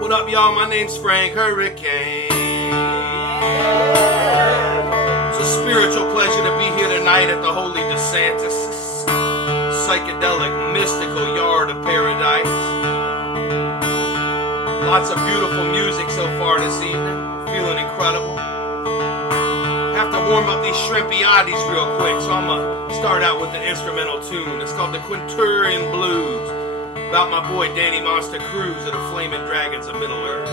What up, y'all? My name's Frank Hurricane. It's a spiritual pleasure to be here tonight at the Holy DeSantis psychedelic mystical yard of paradise. Lots of beautiful music so far this evening. Feeling incredible. Have to warm up these shrimpiades real quick, so I'm gonna start out with an instrumental tune. It's called the Quinturian Blues, about my boy Danny Monster Cruz of the Flaming Dragons of Middle Earth.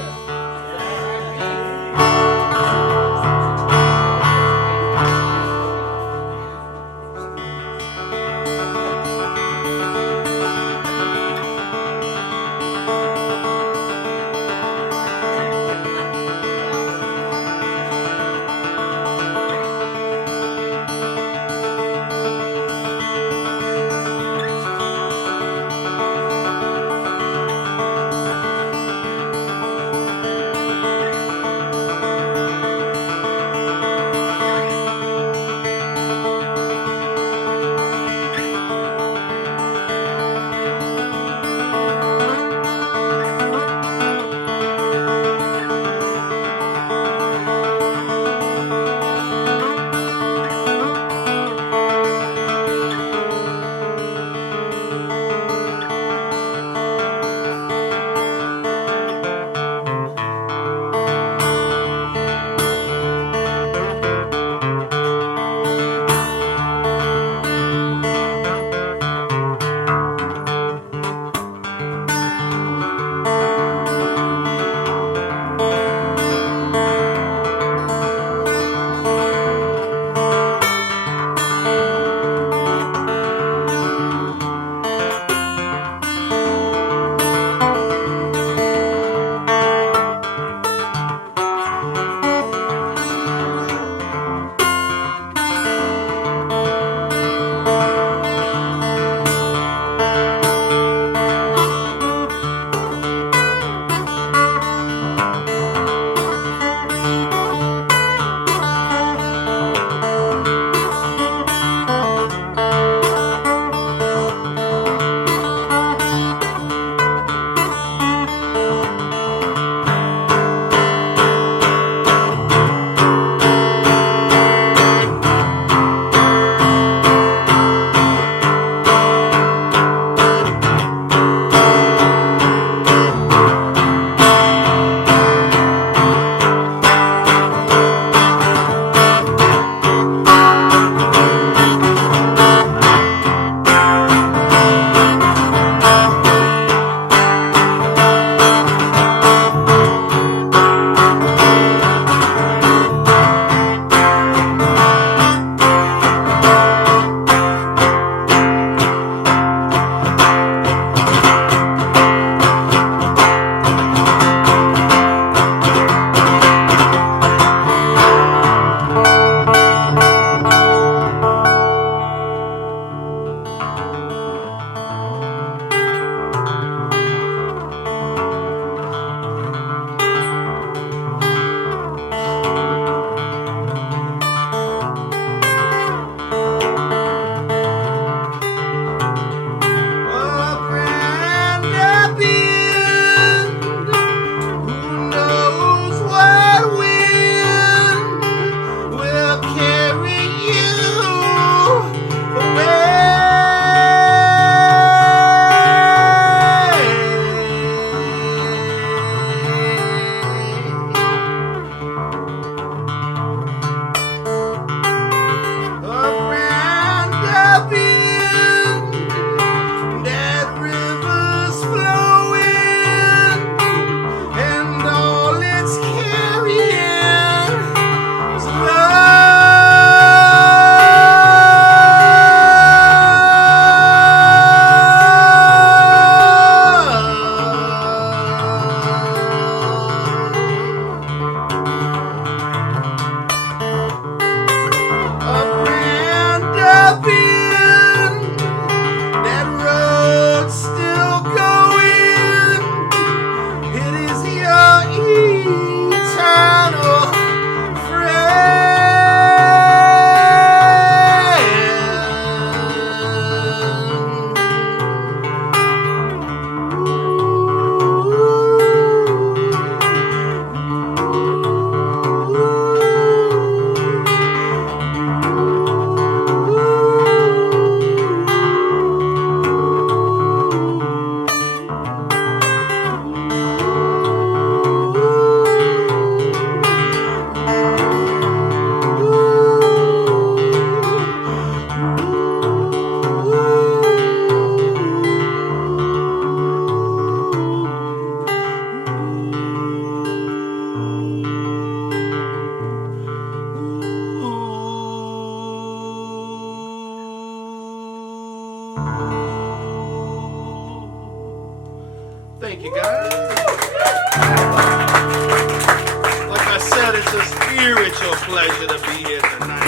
Like I said, it's a spiritual pleasure to be here tonight.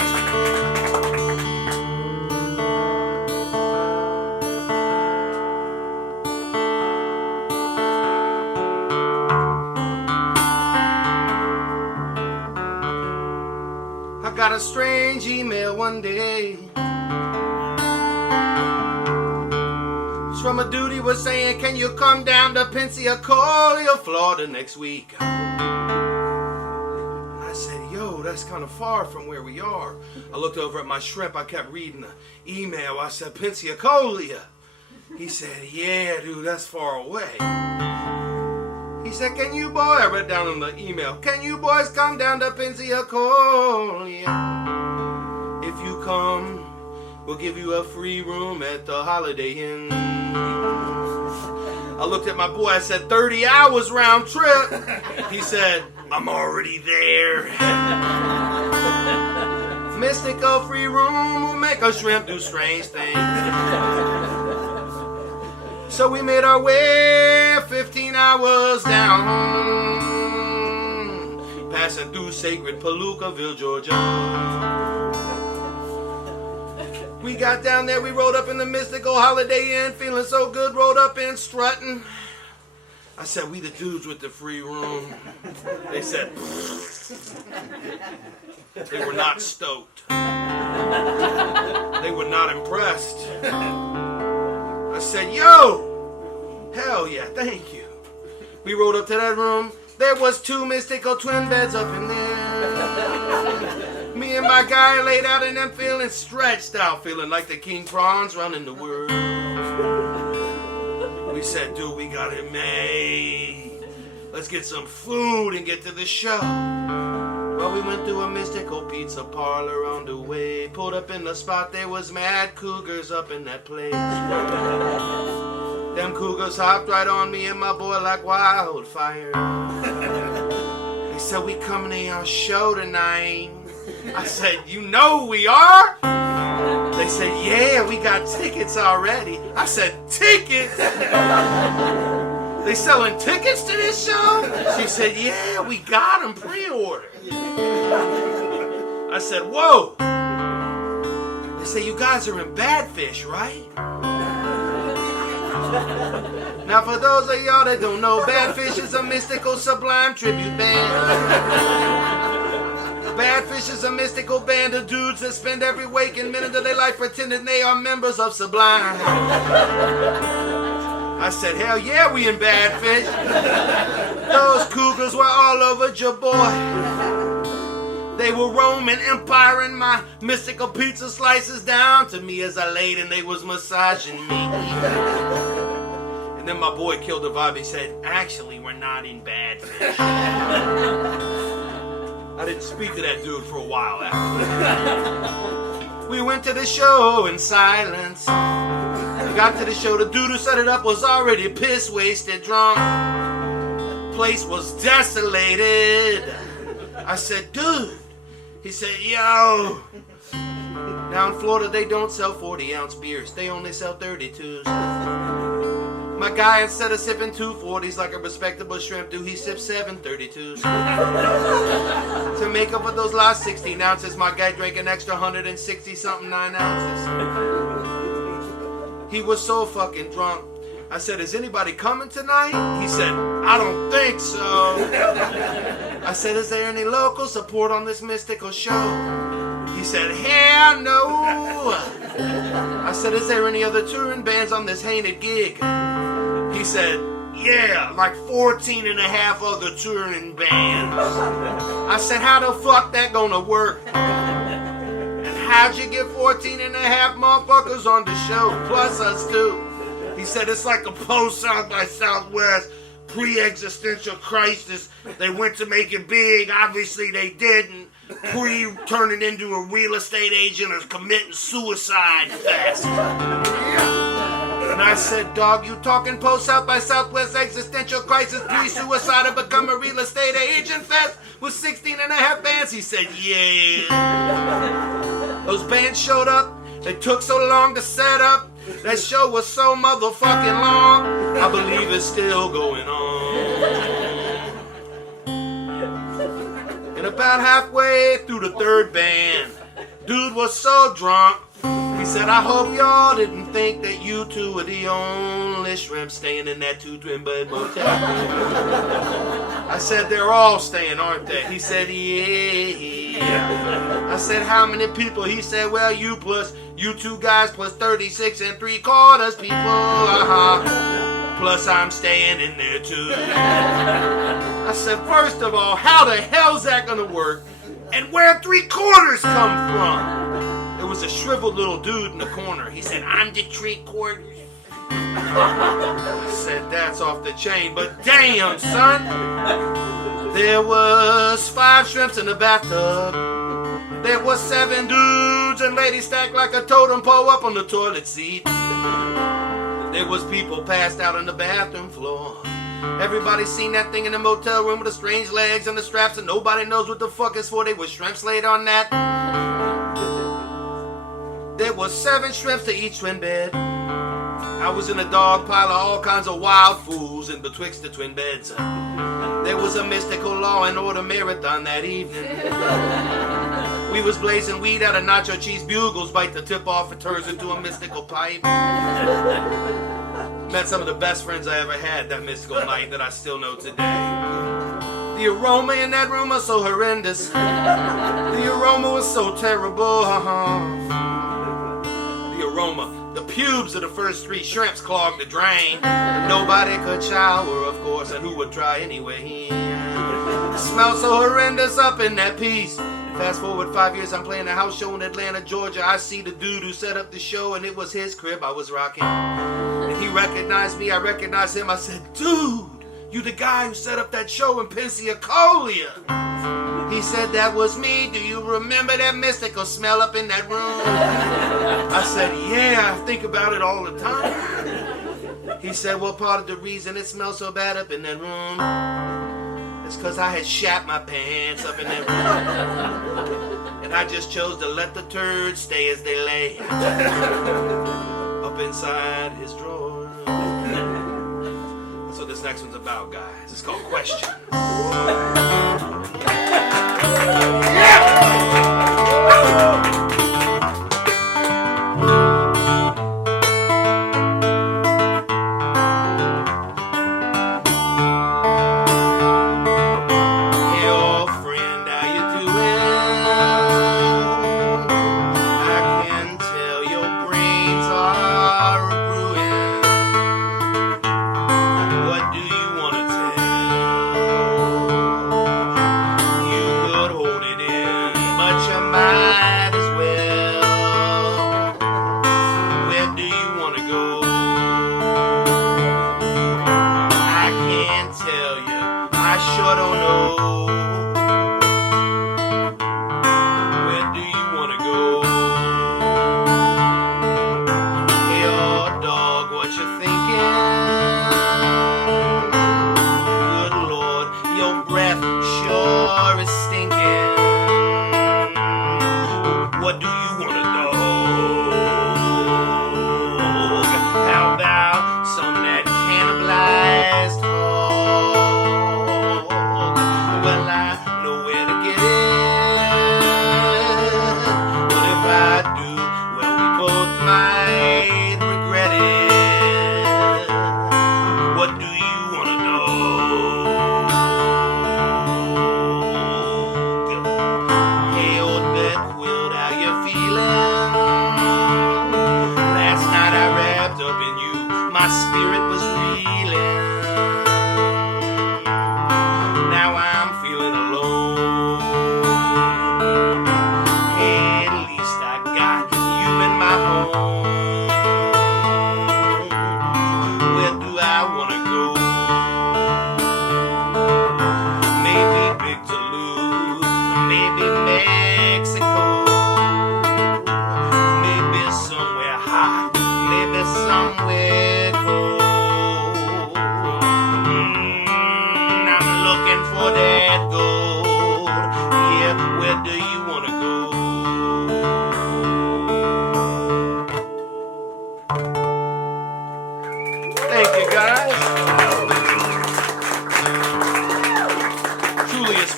I got a strange email one day. It's from a dude. He was saying, can you come down to Pensacola, Florida next week? I said, yo, that's kind of far from where we are. I looked over at my shrimp. I kept reading the email. I said, Pensacola. He said, yeah, dude, that's far away. He said, can you boys, I read down in the email, can you boys come down to Pensacola? If you come, we'll give you a free room at the Holiday Inn. I looked at my boy, I said, 30 hours round trip. He said, I'm already there. Mystical free room will make a shrimp do strange things. So we made our way 15 hours down, passing through sacred Palookaville, Georgia. We got down there, we rode up in the Mystical Holiday Inn, feeling so good, rode up in strutting. I said, we the dudes with the free room. They said, they were not stoked. They were not impressed. I said, yo, hell yeah, thank you. We rode up to that room. There was 2 mystical twin beds up in there. Me and my guy laid out in them feeling stretched out, feeling like the king prawns running the world. We said, dude, we got it made. Let's get some food and get to the show. Well, we went through a mystical pizza parlor on the way. Pulled up in the spot, there was mad cougars up in that place. Them cougars hopped right on me and my boy like wildfire. They said, we coming to your show tonight. I said, you know we are? They said, yeah, we got tickets already. I said, tickets? They selling tickets to this show? She said, yeah, we got them pre-ordered. I said, whoa. They say, you guys are in Badfish, right? Now for those of y'all that don't know, Badfish is a mystical sublime tribute band. Badfish is a mystical band of dudes that spend every waking minute of their life pretending they are members of Sublime. I said, hell yeah, we in Badfish. Those cougars were all over your boy. They were Roman empiring my mystical pizza slices down to me as I laid and they was massaging me. And then my boy killed the vibe. He said, actually, we're not in Badfish. I didn't speak to that dude for a while after. We went to the show in silence. We got to the show, the dude who set it up was already piss-wasted drunk. Place was desolated. I said, dude. He said, yo. Down in Florida, they don't sell 40-ounce beers. They only sell 32s. My guy, instead of sipping 240s like a respectable shrimp do, he sipped 7 32s. To make up for those last 16 ounces, my guy drank an extra 160-something 9 ounces. He was so fucking drunk. I said, is anybody coming tonight? He said, I don't think so. I said, is there any local support on this mystical show? He said, hell no. I said, is there any other touring bands on this hated gig? He said, yeah, like 14 and a half other touring bands. I said, how the fuck that gonna work? And how'd you get 14 and a half motherfuckers on the show, plus us too? He said, it's like a post-South by Southwest pre-existential crisis. They went to make it big, obviously they didn't. Turning into a real estate agent or committing suicide fast. And I said, dog, you talking post-South by Southwest existential crisis pre-suicide and become a real estate agent fest with 16 and a half bands? He said, yeah. Those bands showed up. They took so long to set up. That show was so motherfucking long. I believe it's still going on. about halfway through the third band. Dude was so drunk. He said, I hope y'all didn't think that you two were the only shrimp staying in that two twin bed motel. I said, they're all staying, aren't they? He said, yeah. I said, how many people? He said, well, you two guys plus 36 3/4 people. Plus I'm staying in there too. I said, first of all, how the hell's that gonna work? And where 3/4 come from? There was a shriveled little dude in the corner. He said, I'm the 3/4. I said, that's off the chain, but damn, son. There was 5 shrimps in the bathtub. There was 7 dudes and ladies stacked like a totem pole up on the toilet seat. There was people passed out on the bathroom floor. Everybody seen that thing in the motel room with the strange legs and the straps, and nobody knows what the fuck it's for. They was shrimps laid on that. There was 7 shrimps to each twin bed. I was in a dog pile of all kinds of wild fools in betwixt the twin beds. There was a mystical law and order marathon that evening. We was blazing weed out of nacho cheese bugles, bite the tip off, it turns into a mystical pipe. Met some of the best friends I ever had that mystical night that I still know today. The aroma in that room was so horrendous. The aroma was so terrible. The aroma. The pubes of the first 3 shrimps clogged the drain. Nobody could shower, of course, and who would try anyway? It smelled so horrendous up in that piece. Fast forward 5 years, I'm playing a house show in Atlanta, Georgia. I see the dude who set up the show, and it was his crib I was rocking. And he recognized me, I recognized him. I said, dude, you the guy who set up that show in Pensacola. He said, that was me. Do you remember that mystical smell up in that room? I said, yeah, I think about it all the time. He said, well, part of the reason it smells so bad up in that room is because I had shat my pants up in that room. And I just chose to let the turds stay as they lay up inside his drawer. That's what this next one's about, guys. It's called Questions.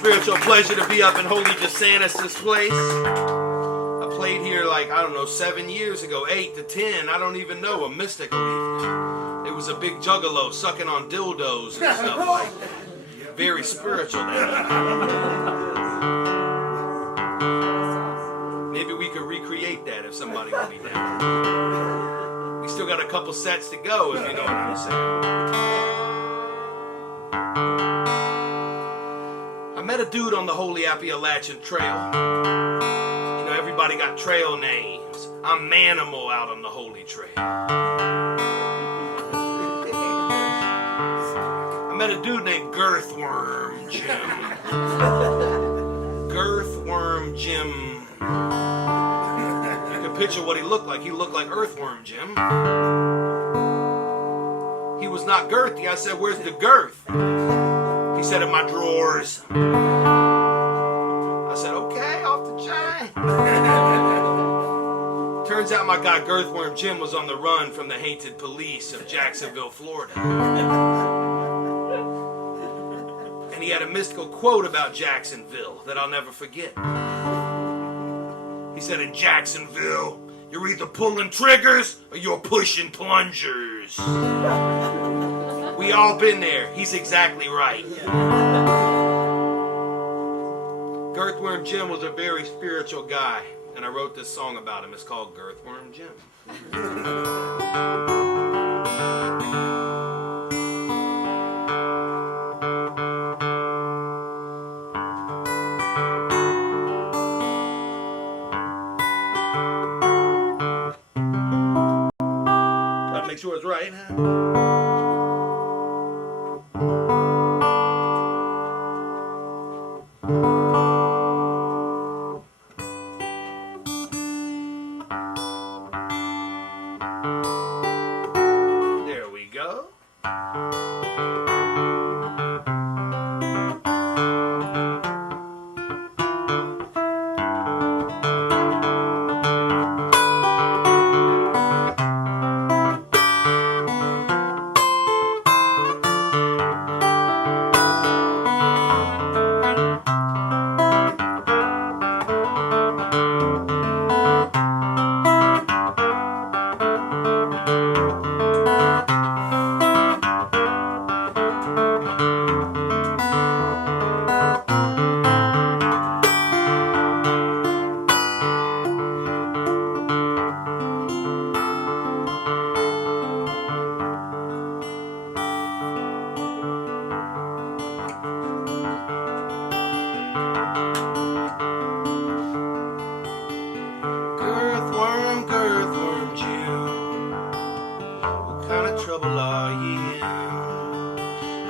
spiritual pleasure to be up in Holy DeSantis' place. I played here like, I don't know, 7 years ago, 8 to 10, I don't even know, a mystical evening. It was a big juggalo sucking on dildos and stuff like that. Very spiritual that night. Maybe we could recreate that if somebody would be down. We still got a couple sets to go, if you know what I'm saying. I met a dude on the Holy Appalachian Trail. You know, everybody got trail names. I'm Manimal out on the Holy Trail. I met a dude named Girthworm Jim. Girthworm Jim. You can picture what he looked like. He looked like Earthworm Jim. He was not girthy. I said, where's the girth? He said, in my drawers. I said, okay, off the chain. Turns out my guy Girthworm Jim was on the run from the hated police of Jacksonville, Florida. And he had a mystical quote about Jacksonville that I'll never forget. He said, in Jacksonville, you're either pulling triggers or you're pushing plungers. We all been there. He's exactly right. Girthworm Jim was a very spiritual guy, and I wrote this song about him. It's called Girthworm Jim. Gotta make sure it's right.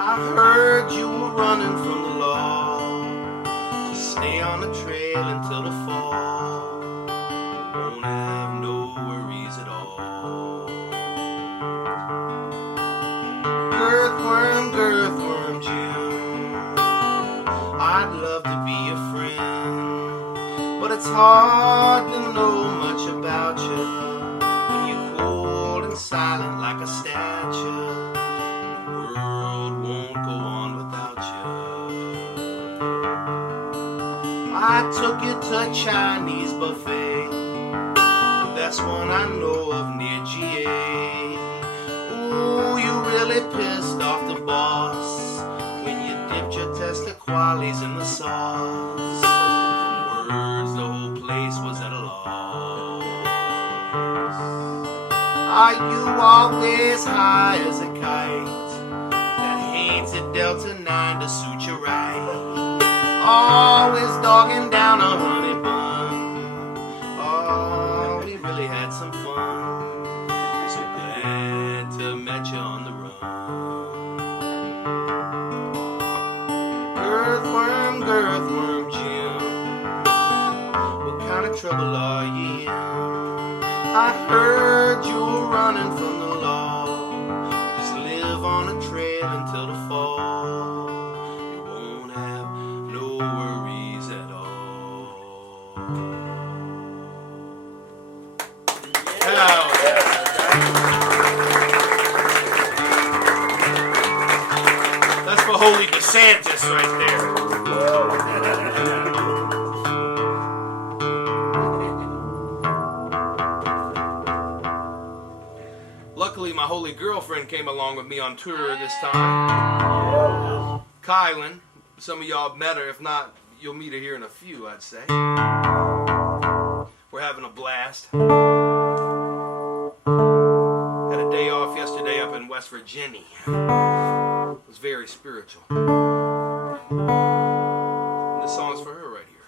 I heard you were running from the law. Just stay on the trail until the fall. Won't have no worries at all. Girthworm Jim, I'd love to be a friend, but it's hard to know much about you when you're cold and silent like a statue. I took you to a Chinese buffet, the best one I know of near GA. Ooh, you really pissed off the boss when you dipped your testiquales in the sauce. Words, the whole place was at a loss. Are you always high as a kite that hates a Delta 9 to suit you right? Always dogging down a honey bun. Oh, we really had some fun. So glad to met you on the run. Girthworm Jim, what kind of trouble are you in? I heard you were running from the law. Just live on a trail until the fall. That's for Holy DeSantis right there. Luckily, my holy girlfriend came along with me on tour this time. Kylan. Some of y'all have met her. If not, you'll meet her here in a few, I'd say. We're having a blast. Had a day off yesterday up in West Virginia. It was very spiritual. And this song's for her right here.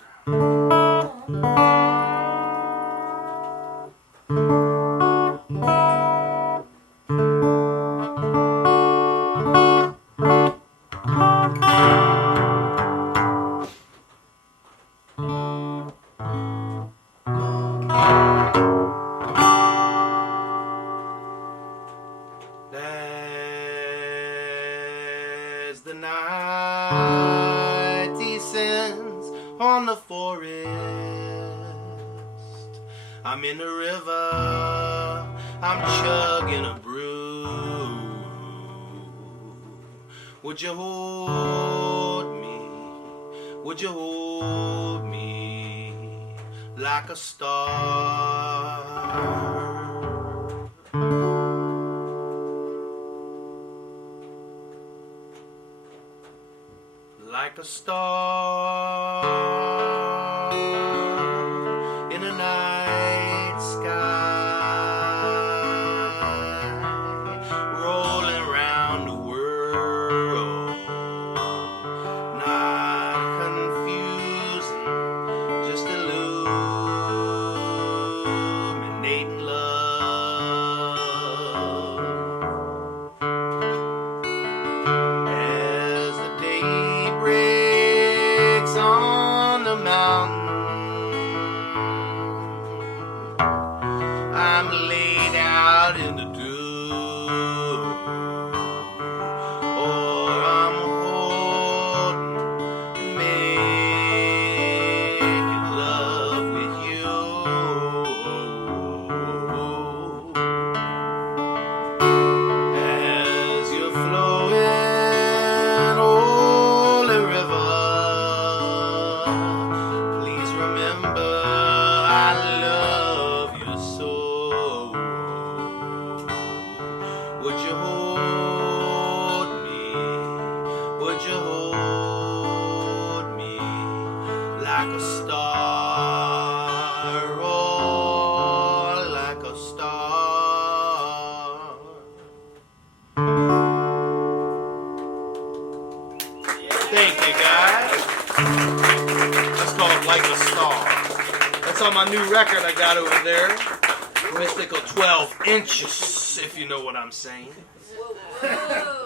As the night descends on the forest, I'm in the river, I'm chugging a brew. Would you hold me? Would you hold me like a star? Like a star in a night sky, rolling around the world, not confusing, just illuminating love. As the day breaks on the mountain, I'm laid out in the dew, or I'm holding and making love with you. As you're flowing holy river, please remember I love you so. Would you hold me? Would you hold me like a star? Oh, like a star. Thank you, guys. That's called Like a Star. That's on my new record I got over there. Mystical 12 inches, if you know what I'm saying.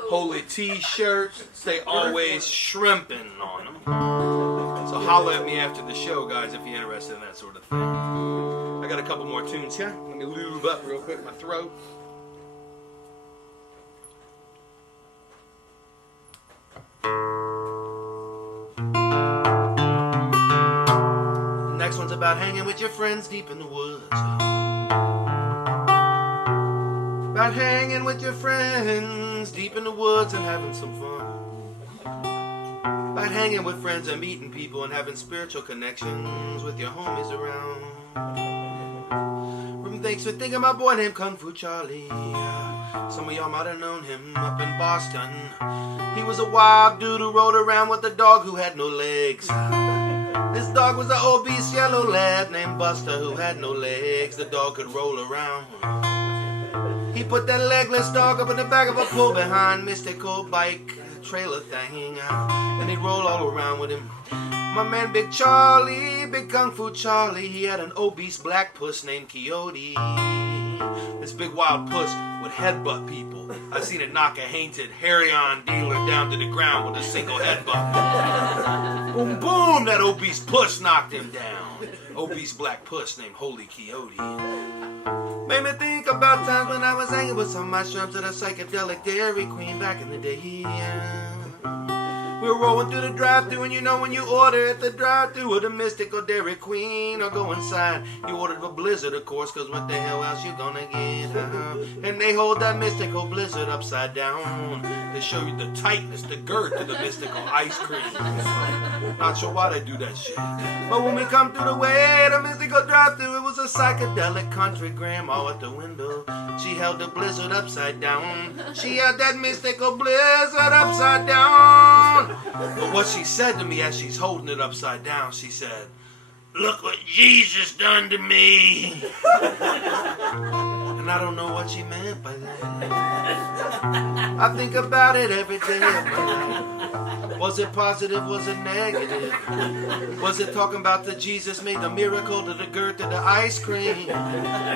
Holy t-shirts, stay always shrimping on them. So holla at me after the show, guys, if you're interested in that sort of thing. I got a couple more tunes here. Let me lube up real quick my throat. The next one's about hanging with your friends deep in the woods. About hanging with your friends deep in the woods and having some fun. About hanging with friends and meeting people and having spiritual connections with your homies around. Thanks for thinking my boy named Kung Fu Charlie. Some of y'all might have known him up in Boston. He was a wild dude who rode around with a dog who had no legs. This dog was an obese yellow lab named Buster who had no legs. The dog could roll around. He put that legless dog up in the back of a pull behind mystical bike trailer thing, and he'd roll all around with him. My man Big Charlie, Big Kung Fu Charlie, he had an obese black puss named Coyote. This big wild puss would headbutt people. I've seen it knock a hainted Harry-on dealer down to the ground with a single headbutt. Boom, boom, that obese puss knocked him down. Obese black puss named Holy Coyote. Made me think about times when I was hanging with some of my shrubs at a psychedelic Dairy Queen back in the day. We We were rolling through the drive-thru, and you know when you order at the drive-thru with a Mystical Dairy Queen or go inside, you ordered a Blizzard, of course, because what the hell else you gonna get? And they hold that Mystical Blizzard upside down to show you the tightness, the girth of the Mystical ice cream. Not sure why they do that shit. But when we come through the way, the Mystical drive-thru, it was a psychedelic country grandma at the window. She held the Blizzard upside down. She held that Mystical Blizzard upside down. But what she said to me as she's holding it upside down, she said, "Look what Jesus done to me." And I don't know what she meant by that. I think about it every day of my life. Was it positive? Was it negative? Was it talking about that Jesus made the miracle to the girth of the ice cream?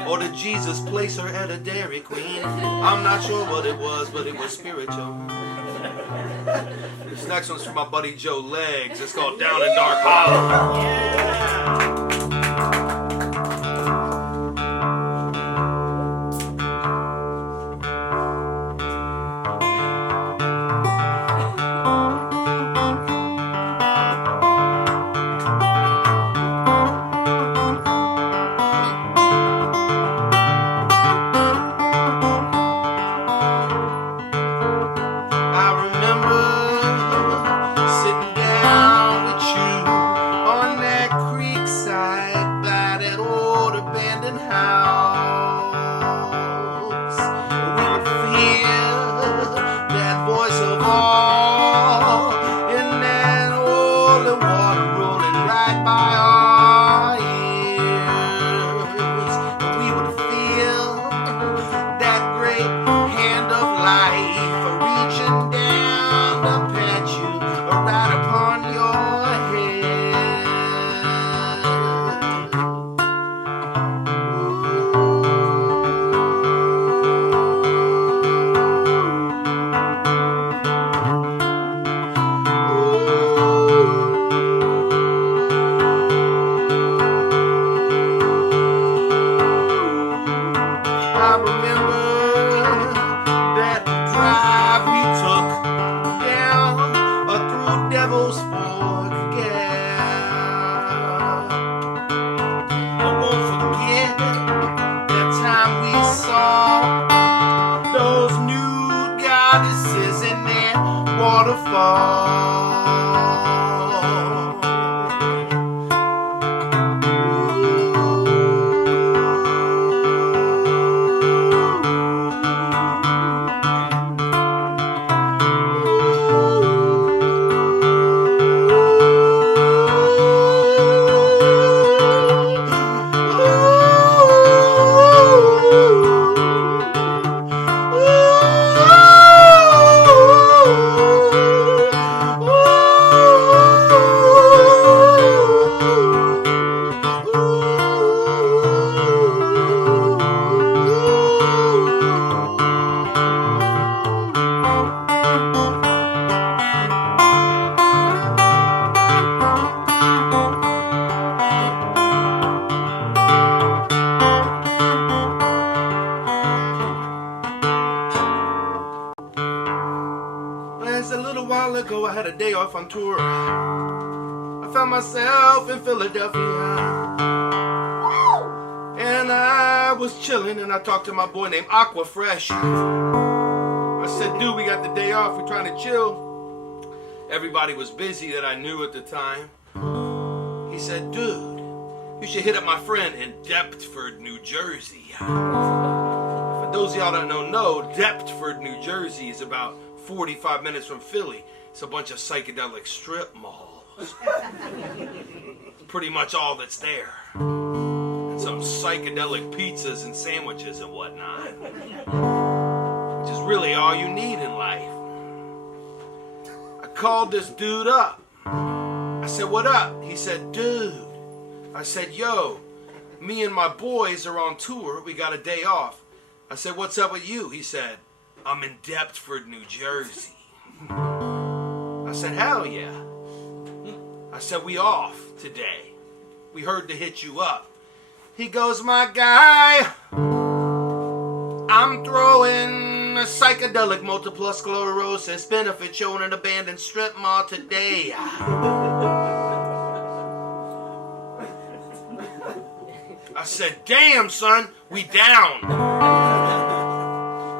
Or did Jesus place her at a Dairy Queen? I'm not sure what it was, but it was spiritual. This next one's from my buddy Joe Legs. It's called Down in Dark Hollow. Yeah. I had a day off on tour. I found myself in Philadelphia, and I was chilling, and I talked to my boy named Aqua Fresh. I said, "Dude, we got the day off. We're trying to chill." Everybody was busy that I knew at the time. He said, "Dude, you should hit up my friend in Deptford, New Jersey." For those of y'all that don't know, Deptford, New Jersey is about 45 minutes from Philly. It's a bunch of psychedelic strip malls. Pretty much all that's there. And some psychedelic pizzas and sandwiches and whatnot. Which is really all you need in life. I called this dude up. I said, "What up?" He said, "Dude." I said, "Yo, me and my boys are on tour. We got a day off." I said, "What's up with you?" He said, "I'm in Deptford, New Jersey." I said, "Hell yeah." I said, "We off today. We heard to hit you up." He goes, "My guy, I'm throwing psychedelic multiple sclerosis benefit shown in abandoned strip mall today. I said, damn, son, we down.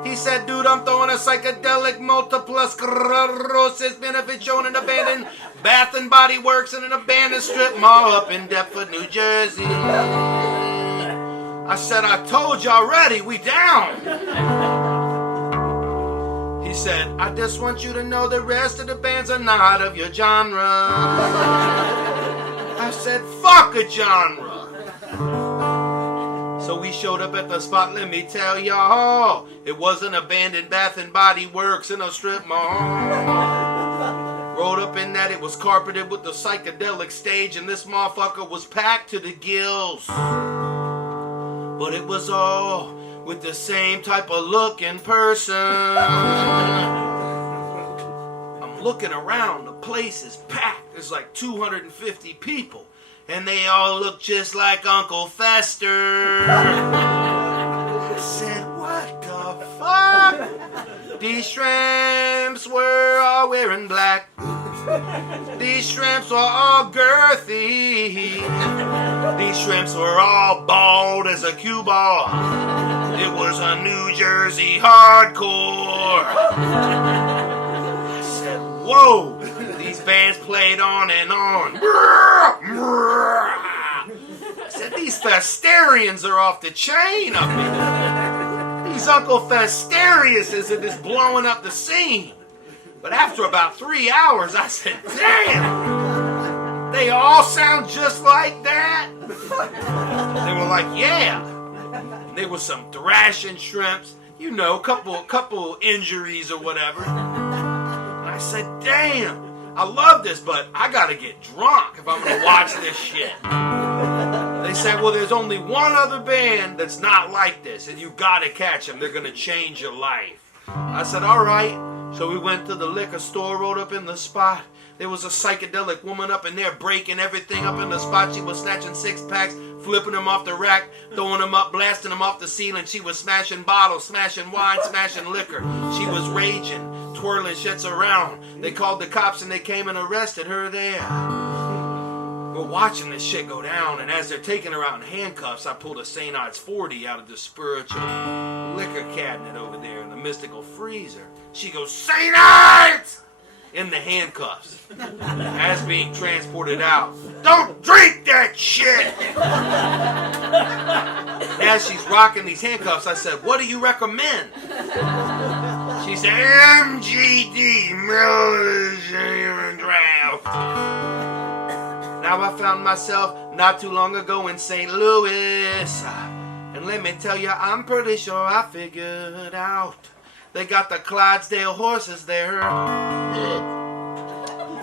He said, dude, I'm throwing a psychedelic multiple sclerosis benefit shown in abandoned Bath and Body Works in an abandoned strip mall up in Deptford, New Jersey. I said, I told you already, we down. He said, I just want you to know the rest of the bands are not of your genre. I said, fuck a genre. So we showed up at the spot, let me tell y'all, it was an abandoned Bath and Body Works in a strip mall. Rolled up in that, it was carpeted with the psychedelic stage, and this motherfucker was packed to the gills. But it was all with the same type of look in person. I'm looking around, the place is packed, there's like 250 people. And they all look just like Uncle Fester. I said, what the fuck? These shrimps were all wearing black. These shrimps were all girthy. These shrimps were all bald as a cue ball. It was a New Jersey hardcore. I said, whoa. These bands played on and on. I said, these Festerians are off the chain up here. These Uncle Festeriuses are just blowing up the scene. But after about 3 hours, I said, damn, they all sound just like that? They were like, yeah. There was some thrashing shrimps, you know, couple injuries or whatever. And I said, damn. I love this, but I gotta get drunk if I'm gonna watch this shit. They said, well, there's only one other band that's not like this, and you gotta catch them. They're gonna change your life. I said, all right. So we went to the liquor store, rolled up in the spot. There was a psychedelic woman up in there breaking everything up in the spot. She was snatching 6-packs, flipping them off the rack, throwing them up, blasting them off the ceiling. She was smashing bottles, smashing wine, smashing liquor. She was raging, twirling shits around. They called the cops and they came and arrested her there. We're watching this shit go down, and as they're taking her out in handcuffs, I pulled a St. Ides 40 out of the spiritual liquor cabinet over there in the mystical freezer. She goes, St. Ides! In the handcuffs. As being transported out. Don't drink that shit! As she's rocking these handcuffs, I said, what do you recommend? She said, MGD, Miller Draft. Now I found myself not too long ago in St. Louis. And let me tell you, I'm pretty sure I figured out. They got the Clydesdale horses there.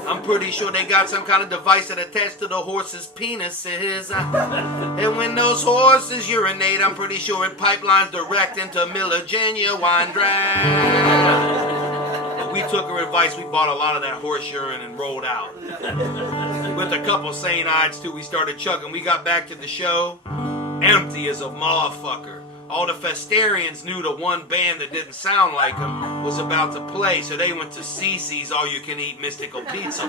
I'm pretty sure they got some kind of device that attached to the horses' penises. And when those horses urinate, I'm pretty sure it pipelines direct into Miller Genuine Draft. But we took her advice. We bought a lot of that horse urine and rolled out. With a couple St. Ides too, we started chugging. We got back to the show, empty as a motherfucker. All the Festerians knew the one band that didn't sound like them was about to play, so they went to Cece's all-you-can-eat mystical pizza.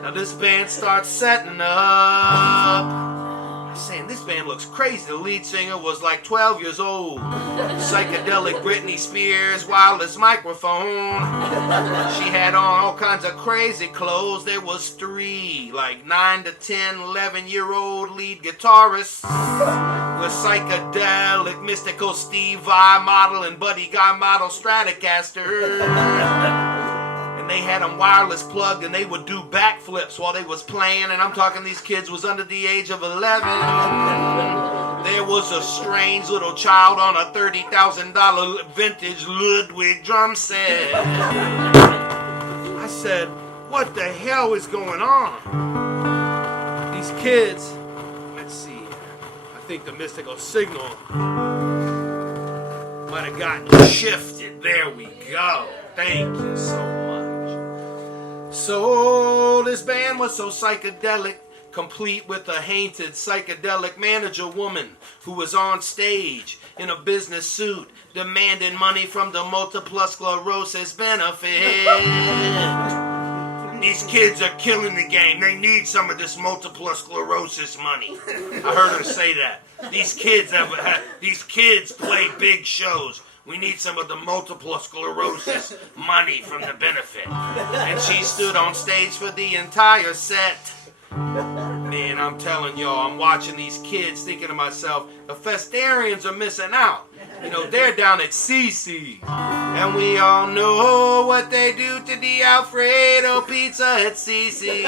Now this band starts setting up. I'm saying, this band looks crazy. The lead singer was like 12 years old. Psychedelic Britney Spears wireless microphone. She had on all kinds of crazy clothes. There was 3, like 9 to 10, 11-year-old lead guitarists with psychedelic mystical Steve Vai model and Buddy Guy model Stratocaster. And they had them wireless plugged, and they would do backflips while they was playing. And I'm talking, these kids was under the age of 11. There was a strange little child on a $30,000 vintage Ludwig drum set. I said, what the hell is going on? These kids, let's see, I think the mystical signal might have gotten shifted. There we go. Thank you so much. So this band was so psychedelic, complete with a haunted psychedelic manager woman who was on stage in a business suit demanding money from the multiple sclerosis benefit. These kids are killing the game. They need some of this multiple sclerosis money. I heard her say that. These kids play big shows. We need some of the multiple sclerosis money from the benefit. And she stood on stage for the entire set. Man, I'm telling y'all, I'm watching these kids thinking to myself, the Festarians are missing out. You know, they're down at CC's. And we all know what they do to the Alfredo pizza at CC's.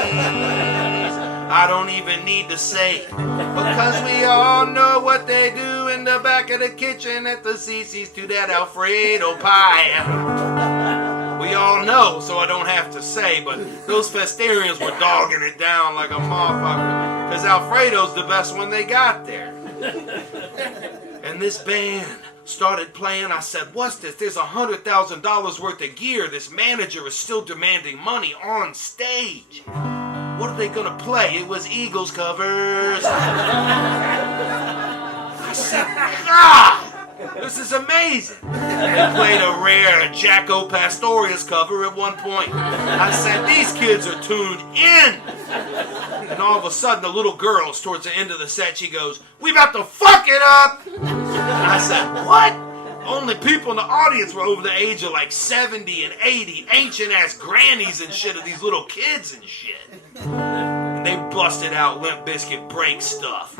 I don't even need to say, because we all know what they do in the back of the kitchen at the CC's to that Alfredo pie. We all know, so I don't have to say, but those Festarians were dogging it down like a motherfucker, because Alfredo's the best one they got there. And this band started playing. I said, what's this? There's $100,000 worth of gear. This manager is still demanding money on stage. What are they gonna play? It was Eagles covers. I said, God, this is amazing. They played a rare Jaco Pastorius cover at one point. I said, these kids are tuned in. And all of a sudden, the little girl, towards the end of the set, she goes, we about to fuck it up. And I said, what? Only people in the audience were over the age of like 70 and 80, ancient-ass grannies and shit of these little kids and shit. And they busted out Limp Bizkit break stuff.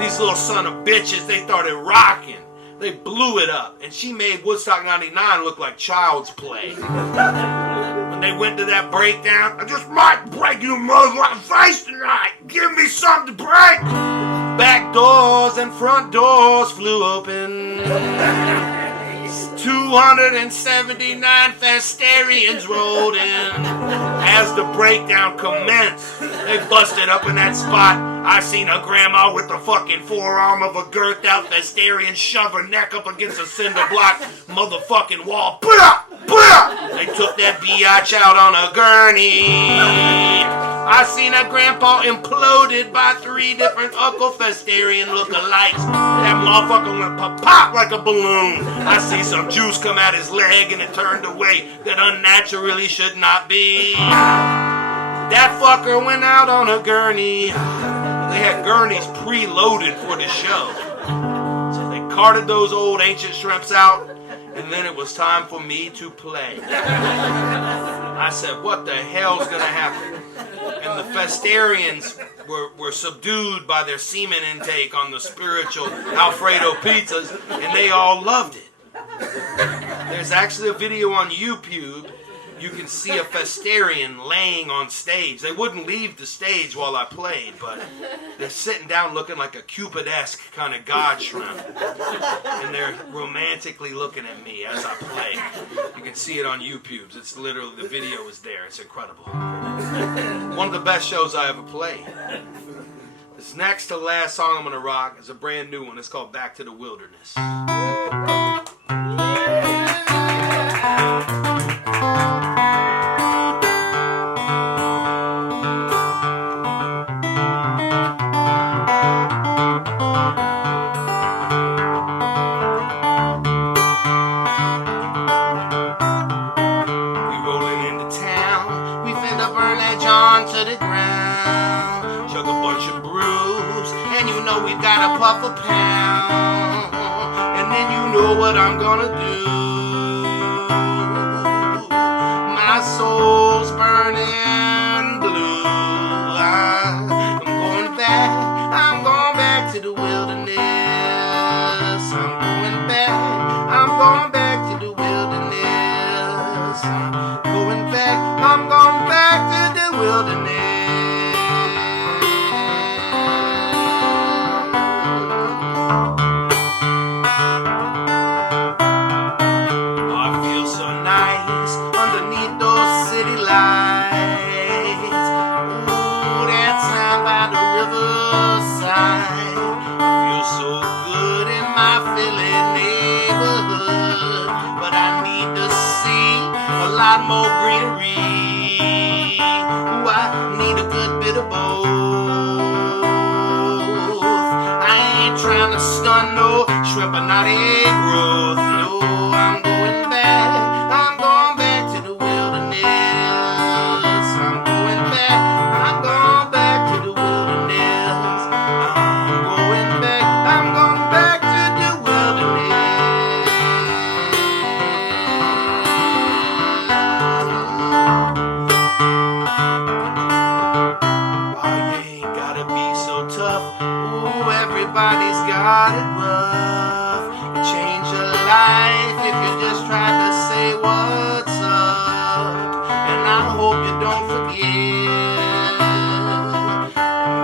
These little son of bitches, they started rocking. They blew it up. And she made Woodstock 99 look like child's play. When they went to that breakdown, I just might break you motherfucking face tonight. Give me something to break. Back doors and front doors flew open. 279 Festarians rolled in. As the breakdown commenced, they busted up in that spot. I seen a grandma with the fucking forearm of a girthed out Festarian shove her neck up against a cinder block motherfucking wall. They took that biatch out on a gurney. I seen a grandpa imploded by 3 different Uncle Festarian lookalikes. That motherfucker went pop like a balloon. I see some juice come out his leg and it turned away that unnaturally should not be. That fucker went out on a gurney. They had gurneys preloaded for the show. So they carted those old ancient shrimps out, and then it was time for me to play. I said, what the hell's gonna happen? And the Festarians were subdued by their semen intake on the spiritual Alfredo pizzas, and they all loved it. There's actually a video on YouTube. You can see a Festarian laying on stage. They wouldn't leave the stage while I played, but they're sitting down looking like a Cupid-esque kind of god shrimp. And they're romantically looking at me as I play. You can see it on YouTube. It's literally, the video is there. It's incredible. One of the best shows I ever played. This next to last song I'm going to rock is a brand new one. It's called Back to the Wilderness. We've got a puff a pound, and then you know what I'm gonna do. My soul's burning blue. I'm going back to the wilderness. I'm going back to the wilderness. I'm going back to the wilderness. More greenery. Ooh, I need a good bit of both. a naughty growth. No, I'm going back. I'm going back to the wilderness. I'm going back. I'm going back to the wilderness. I'm going back. I'm going back to the wilderness. Oh, you ain't gotta be so tough. Ooh, everybody's got it rough. It change your life if you just try to say what's up. And I hope you don't forget.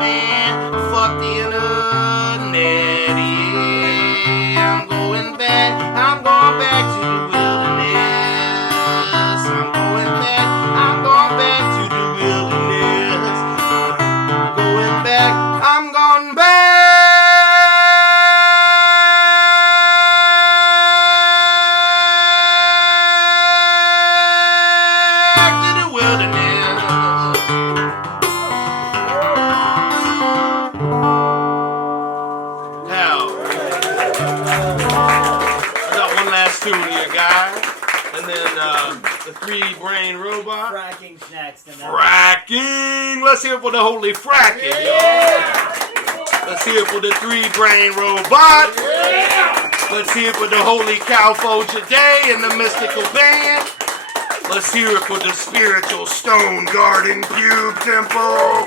Man, fuck the internet. Yeah, I'm going back. I'm going back to the wilderness. I'm going back. I'm going back to the wilderness. I'm going back. I'm going back to the wilderness. Hell, I got one last tune here, guys, and then the three-brain robot. Fracking snacks tonight. Fracking. Let's hear it for the holy fracking, y'all. Let's hear it for the three-brain robot. Let's hear it for the holy cowfo today and the mystical band. Let's hear it for the spiritual stone garden cube temple.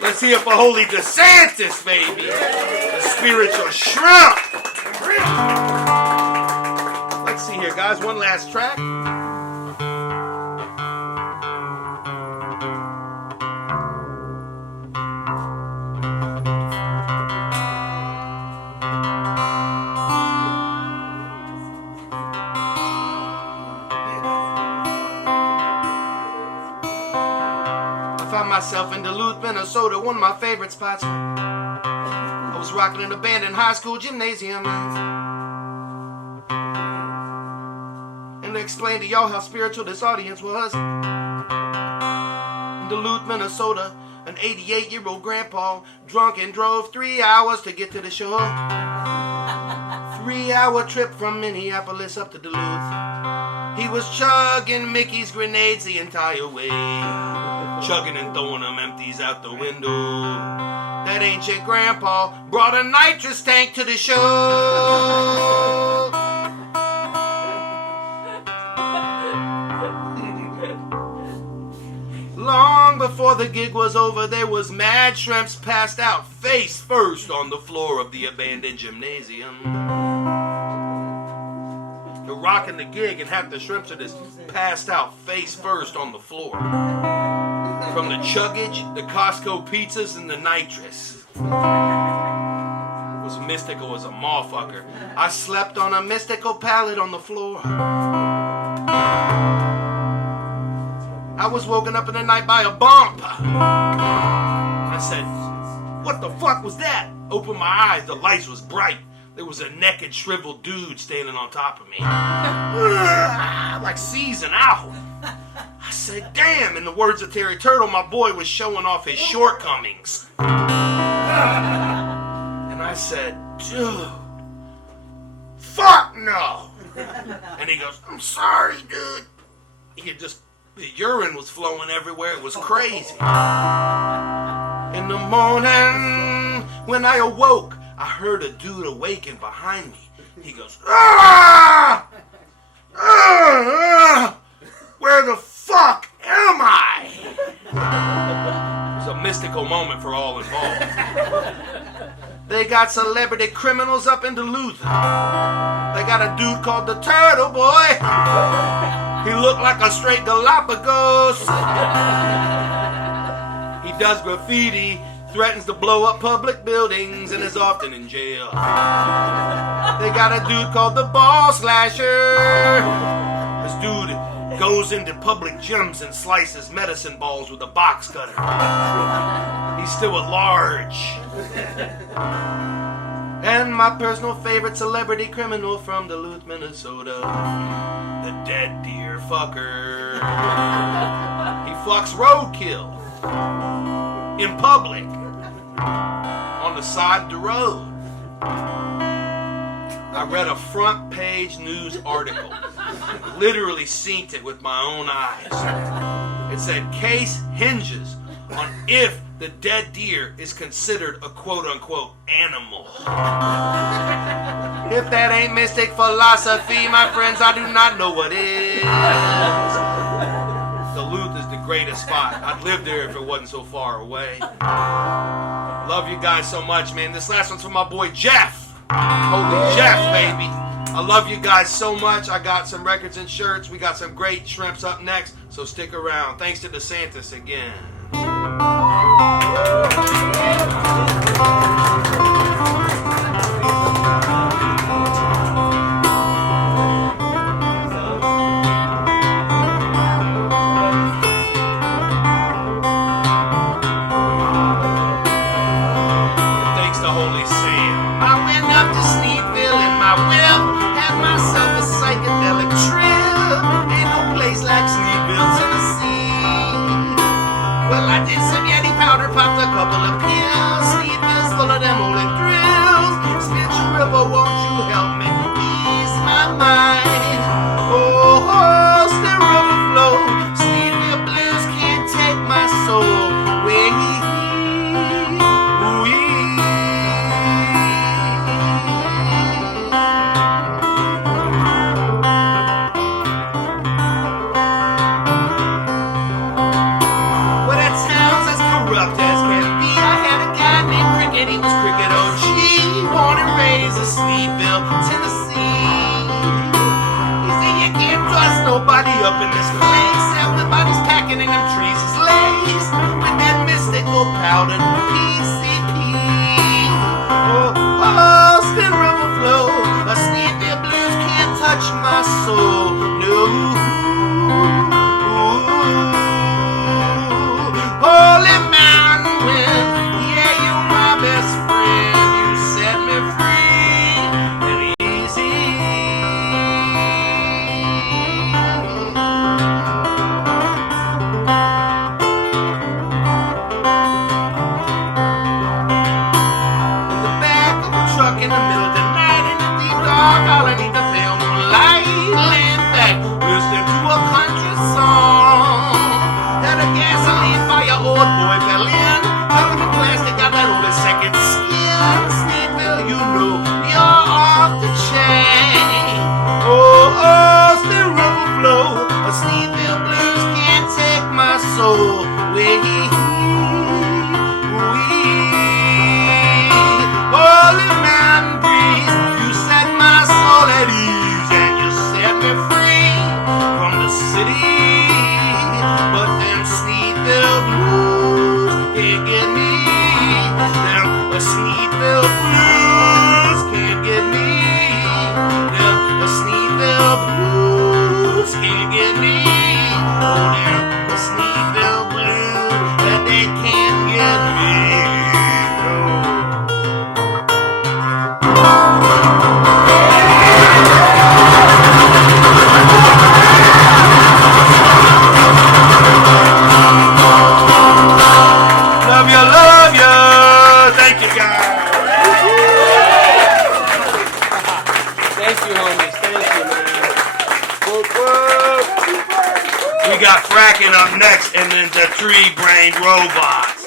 Let's hear it for holy DeSantis, baby. The spiritual shrimp. Let's see here, guys. One last track. I found myself in Duluth, Minnesota, one of my favorite spots. I was rocking in a band in high school gymnasium. And to explain to y'all how spiritual this audience was. In Duluth, Minnesota, an 88-year-old grandpa drunk and drove 3 hours to get to the shore. 3-hour trip from Minneapolis up to Duluth. He was chugging Mickey's grenades the entire way. Chugging and throwing them empties out the window. That ancient grandpa brought a nitrous tank to the show. Long before the gig was over, there was mad shrimps passed out face first on the floor of the abandoned gymnasium. You're rocking the gig and half the shrimps are just passed out face first on the floor. From the chuggage, the Costco pizzas, and the nitrous. It was mystical as a motherfucker. I slept on a mystical pallet on the floor. I was woken up in the night by a bump. I said, what the fuck was that? Opened my eyes, the lights was bright. There was a naked, shriveled dude standing on top of me. Like seasoned out. I said, damn, in the words of Terry Turtle, my boy was showing off his shortcomings. And I said, dude, fuck no. And he goes, I'm sorry, dude. The urine was flowing everywhere. It was crazy. In the morning, when I awoke, I heard a dude awaken behind me. He goes, ah! Where the fuck am I? It's a mystical moment for all involved. They got celebrity criminals up in Duluth. They got a dude called the Turtle Boy. He looked like a straight Galapagos. He does graffiti, threatens to blow up public buildings, and is often in jail. They got a dude called the Ball Slasher. This dude goes into public gyms and slices medicine balls with a box cutter. He's still at large. And my personal favorite celebrity criminal from Duluth, Minnesota, the dead deer fucker. He fucks roadkill in public on the side of the road. I read a front page news article. Literally seen it with my own eyes. It said, case hinges on if the dead deer is considered a quote-unquote animal. If that ain't mystic philosophy, my friends, I do not know what is. Duluth is the greatest spot. I'd live there if it wasn't so far away. Love you guys so much, man. This last one's from my boy Jeff. Holy Jeff, baby. I love you guys so much. I got some records and shirts. We got some great shrimps up next, so stick around. Thanks to DeSantis again. Thanks to Holy Sam. I went up to Sneedville in my whip, had myself a psychedelic trip. Ain't no place like Sneedville, Tennessee. Well, I did some Yeti powder, popped a couple of pills. Sneedville's full of them holy thrills. Snitch River, won't you help me ease my mind? Oh, the river flow. Sneedville blues can't take my soul away. He was Cricket OG, born and raised in Sneedville, Tennessee. He said you can't trust nobody up in this place. Everybody's packing in them trees is laced with that mystical powder PCP. Oh, Austin River flow, a Sneedville blues can't touch my soul. No. Holy mountain wind, yeah, you're my best friend. You set me free and easy. In the back of a truck in the middle of the night, in the deep dark, all I need to pale moonlight. Laying back, listening to a country song. Had a gasoline fire, old boy fell in. Covered in plastic, got that old second skin. Sneedville, you know, you're off the chain. Oh, Austin River flow. A Sneedville blues can't take my soul away. Holy mountain breeze, you set my soul at ease, and you set me free from the city. But them Sneedville blues can't get me. Them Sneedville blues can't get me. Them Sneedville blues can't get me. Oh, them Sneedville blues that they can't get me. Love you. Thank you, guys. Thank you, homies. Thank you, man. We got fracking up next, and then the 3-brained robots.